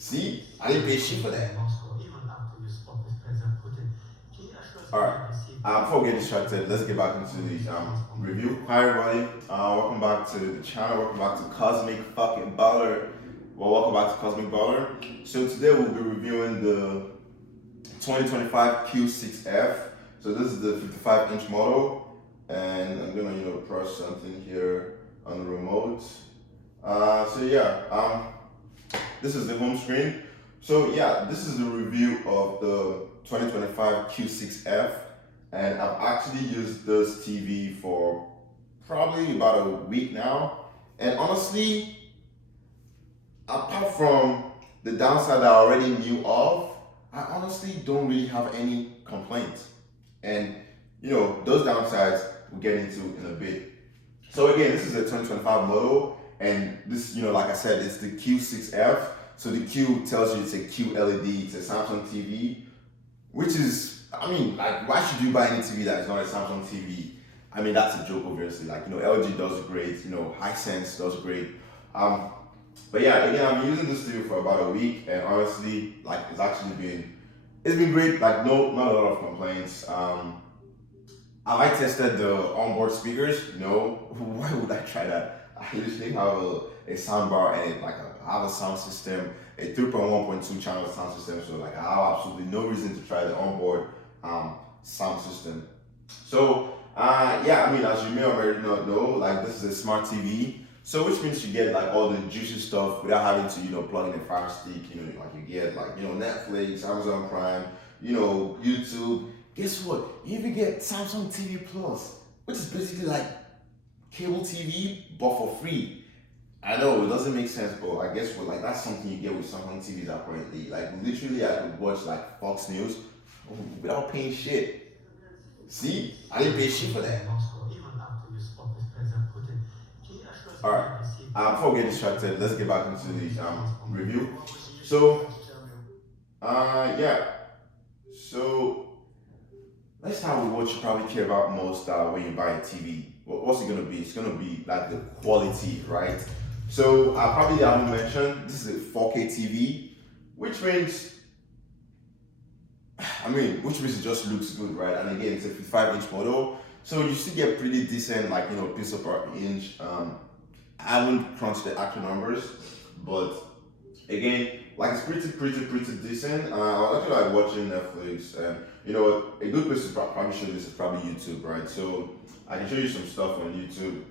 See, I didn't pay shit for that. Alright, before we get distracted, let's get back into the review. Hi everybody, welcome back to the channel, welcome back to Cosmic fucking Baller. Well, welcome back to Cosmic Baller. So today we'll be reviewing the 2025 Q6F. So this is the 55-inch model, and I'm gonna press something here on the remote. This is the home screen. So yeah, this is a review of the 2025 Q6F, and I've actually used this TV for probably about a week now. And honestly, apart from the downside that I already knew of, I honestly don't really have any complaints. And those downsides we'll get into in a bit. So again, this is a 2025 model, and this, like I said, it's the Q6F. So the Q tells you it's a QLED, it's a Samsung TV, which is, why should you buy any TV that is not a Samsung TV? I mean, that's a joke, obviously. LG does great, Hisense does great. But yeah, again, I've been using this TV for about a week, and honestly, it's been great. Not a lot of complaints. Have I tested the onboard speakers? No. Why would I try that? I usually have a sound bar and I have a sound system, a 3.1.2 channel sound system. So I have absolutely no reason to try the onboard sound system. So as you may or may not know, this is a smart TV. So which means you get all the juicy stuff without having to plug in a Fire Stick. You get Netflix, Amazon Prime, YouTube. Guess what? You even get Samsung TV Plus, which is basically cable TV but for free. I know it doesn't make sense, but I guess that's something you get with Samsung TVs apparently. Literally, I could watch Fox News without paying shit. See, I didn't pay shit for that. Alright, before we get distracted, let's get back into the review. So, let's start with what you probably care about most when you buy a TV. What's it gonna be? It's gonna be the quality, right? So I probably haven't mentioned this is a 4K TV, which means it just looks good, right? And again, it's a 55-inch model, so you still get pretty decent, pixel per inch. I haven't crunched the actual numbers, but again, it's pretty decent. I was actually watching Netflix, and a good place to probably show this is probably YouTube, right? So I can show you some stuff on YouTube.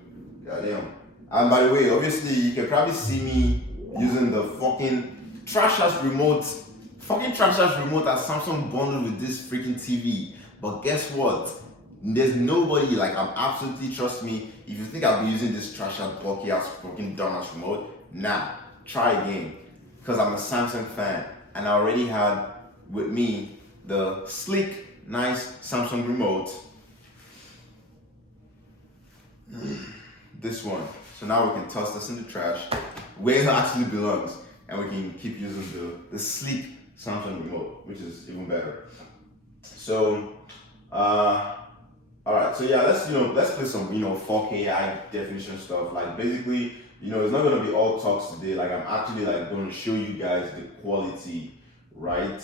Goddamn. And by the way, obviously you can probably see me using the fucking trash-ass remote that Samsung bundled with this freaking TV. But guess what? There's nobody I'm absolutely, trust me, if you think I'll be using this trash-ass bulky-ass fucking dumb-ass remote, nah, try again. Because I'm a Samsung fan, and I already had with me the sleek, nice Samsung remote. This one. So now we can toss this in the trash where it actually belongs, and we can keep using the sleek Samsung remote, which is even better. So, alright. So yeah, let's play some 4K high definition stuff. Basically, it's not gonna be all talks today. I'm actually going to show you guys the quality, right?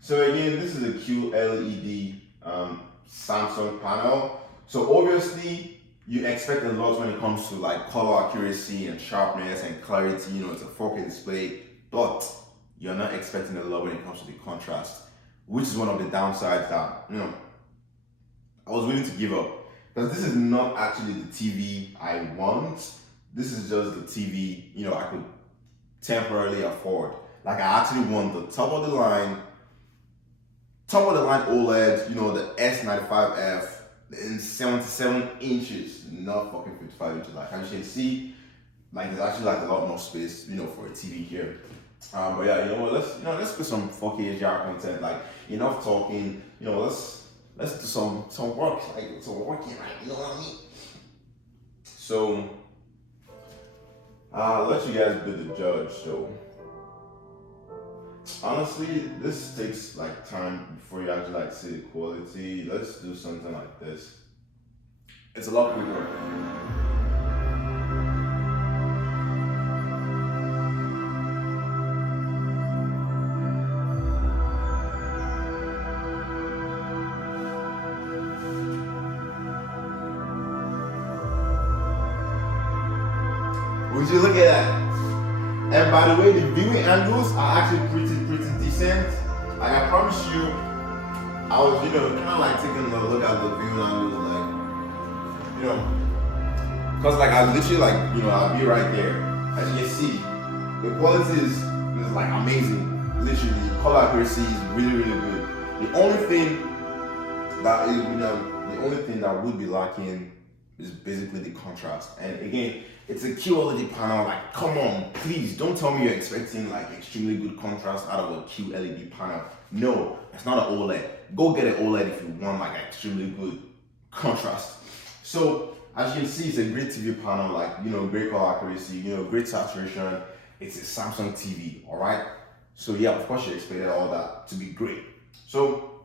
So again, this is a QLED Samsung panel. So obviously, you expect a lot when it comes to color accuracy and sharpness and clarity. It's a 4K display, but you're not expecting a lot when it comes to the contrast, which is one of the downsides that I was willing to give up, because this is not actually the TV I want. This is just the TV I could temporarily afford. I actually want the top of the line OLED, the S95F in 77 inches, not fucking 55 inches. As you can see, there's actually a lot more space, for a TV here. But yeah, let's put some 4K HDR content. Enough talking. Let's do some work. Some working, right? You know what I mean? So, I'll let you guys be the judge. So, honestly, this takes time before you actually see the quality. Let's do something like this. It's a lot quicker. Would you look at that? And by the way, the viewing angles are actually pretty decent. Like I promise you, I was kind of like taking a look at the viewing angles, like cause like I literally like I'll be right there. As you can see, the quality is like amazing. Literally, color accuracy is really good. The only thing that is the only thing that would be lacking is basically the contrast. And again, it's a QLED panel. Like, come on, please don't tell me you're expecting like extremely good contrast out of a QLED panel. No, it's not an OLED. Go get an OLED if you want like extremely good contrast. So as you can see, it's a great TV panel. Like great color accuracy. Great saturation. It's a Samsung TV. All right. So yeah, of course you expected all that to be great. So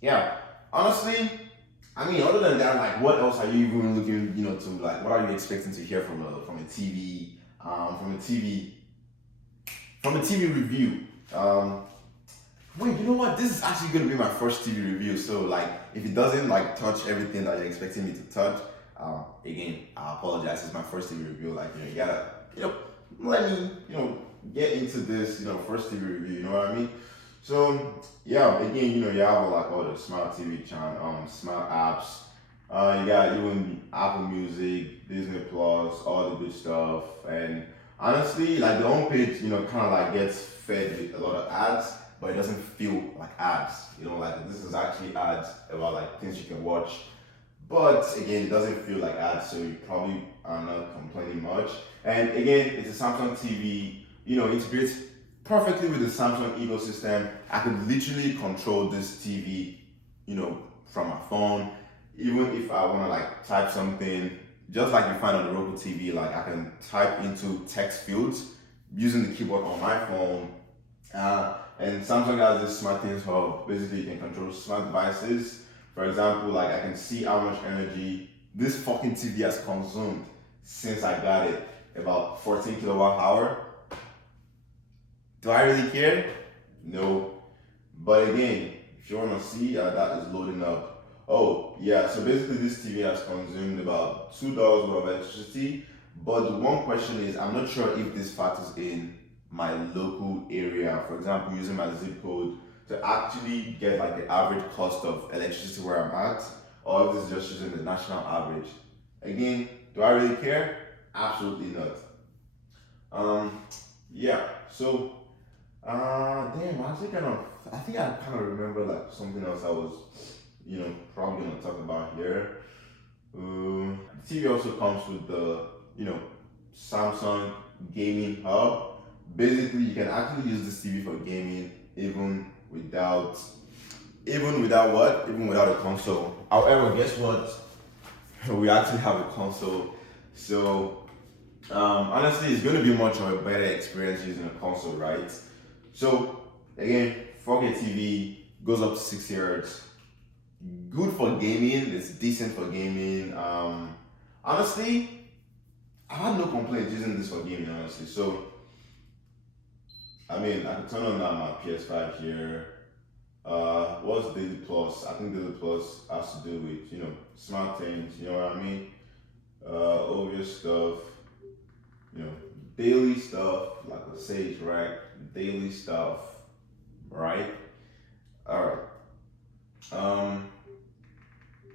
yeah, honestly, I mean, other than that, like, what else are you even looking, to like? What are you expecting to hear from a TV, from a TV review? Wait, you know what? This is actually gonna be my first TV review. So like, if it doesn't like touch everything that you're expecting me to touch, again, I apologize. It's my first TV review. Like, you gotta, let me, get into this, first TV review. You know what I mean? So yeah, again, you have like all the smart TV channel, smart apps. You got even Apple Music, Disney Plus, all the good stuff. And honestly, like the homepage, kind of like gets fed with a lot of ads, but it doesn't feel like ads. Like this is actually ads about like things you can watch. But again, it doesn't feel like ads, so you probably are not complaining much. And again, it's a Samsung TV. Integrates perfectly with the Samsung ecosystem. I could literally control this TV, from my phone. Even if I want to like type something, just like you find on the Roku TV, like I can type into text fields using the keyboard on my phone. And Samsung has this smart things hub. Basically, you can control smart devices. For example, like I can see how much energy this fucking TV has consumed since I got it, about 14 kilowatt hour. Do I really care? No. But again, if you want to see, that is loading up. Oh, yeah, so basically this TV has consumed about $2 worth of electricity. But the one question is, I'm not sure if this factors in my local area. For example, using my zip code to actually get like the average cost of electricity where I'm at, or if this is just using the national average. Again, do I really care? Absolutely not. Yeah, so damn, I think I kind of remember like something else I was, probably gonna talk about here. The TV also comes with the, Samsung gaming hub. Basically, you can actually use this TV for gaming even without what? Even without a console. However, guess what? We actually have a console. So honestly, it's going to be much of a better experience using a console, right? So again, 4K TV goes up to 60 hertz. Good for gaming. It's decent for gaming. Honestly, I had no complaints using this for gaming. Honestly, so I mean, I can turn on my PS5 here. What's Daily Plus? I think Daily Plus has to do with smart things. You know what I mean? Obvious stuff. Daily stuff like a Sage Rack. Daily stuff, right? All right.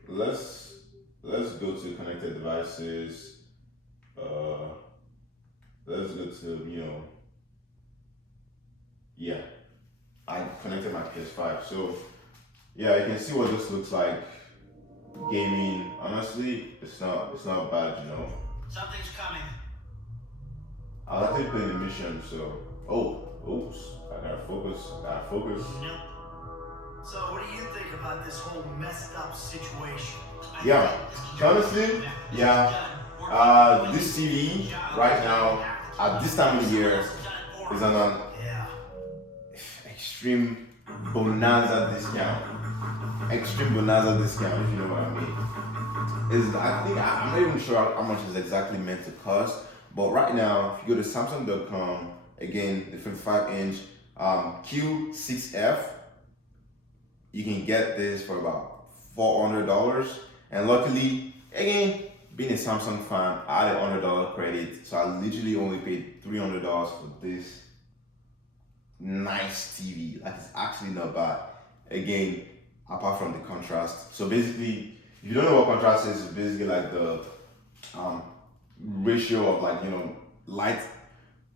Let's go to connected devices. Let's go to yeah. I connected my PS5, so yeah, you can see what this looks like. Gaming, honestly, it's not bad, Something's coming. I'll actually play the mission, so oops, I gotta focus. Nope. So what do you think about this whole messed up situation? Yeah, so honestly, yeah, this TV right now at this time of the year is on an extreme bonanza discount. Extreme bonanza discount, if you know what I mean. I'm not even sure how much it's exactly meant to cost, but right now, if you go to Samsung.com, again, the 55-inch Q6F, you can get this for about $400. And luckily, again, being a Samsung fan, I had $100 credit, so I literally only paid $300 for this nice TV. Like, it's actually not bad. Again, apart from the contrast. So basically, if you don't know what contrast is, it's basically like the ratio of, like, light,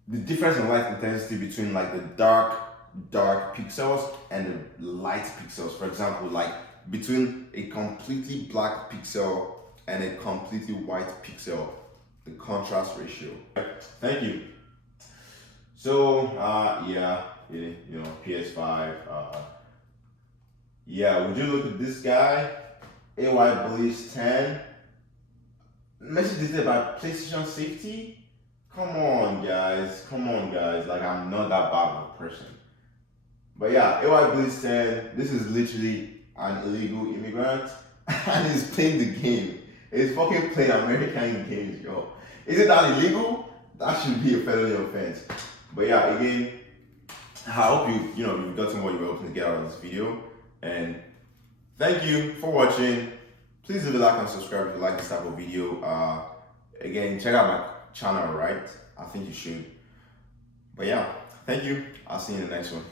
the difference in light intensity between like the dark pixels and the light pixels. For example, like between a completely black pixel and a completely white pixel, the contrast ratio. Thank you. So yeah, PS5. Yeah, would you look at this guy? AY Blaze 10. Message is by PlayStation Safety. Come on, guys. Come on, guys. Like, I'm not that bad of a person. But yeah, AY Blaze 10. This is literally an illegal immigrant, and he's playing the game. He's fucking playing American games, yo. Is it that illegal? That should be a felony offense. But yeah, again, I hope you've gotten what you were hoping to get out of this video. And thank you for watching. Please leave a like and subscribe if you like this type of video. Again, check out my channel, right? I think you should. But yeah, thank you. I'll see you in the next one.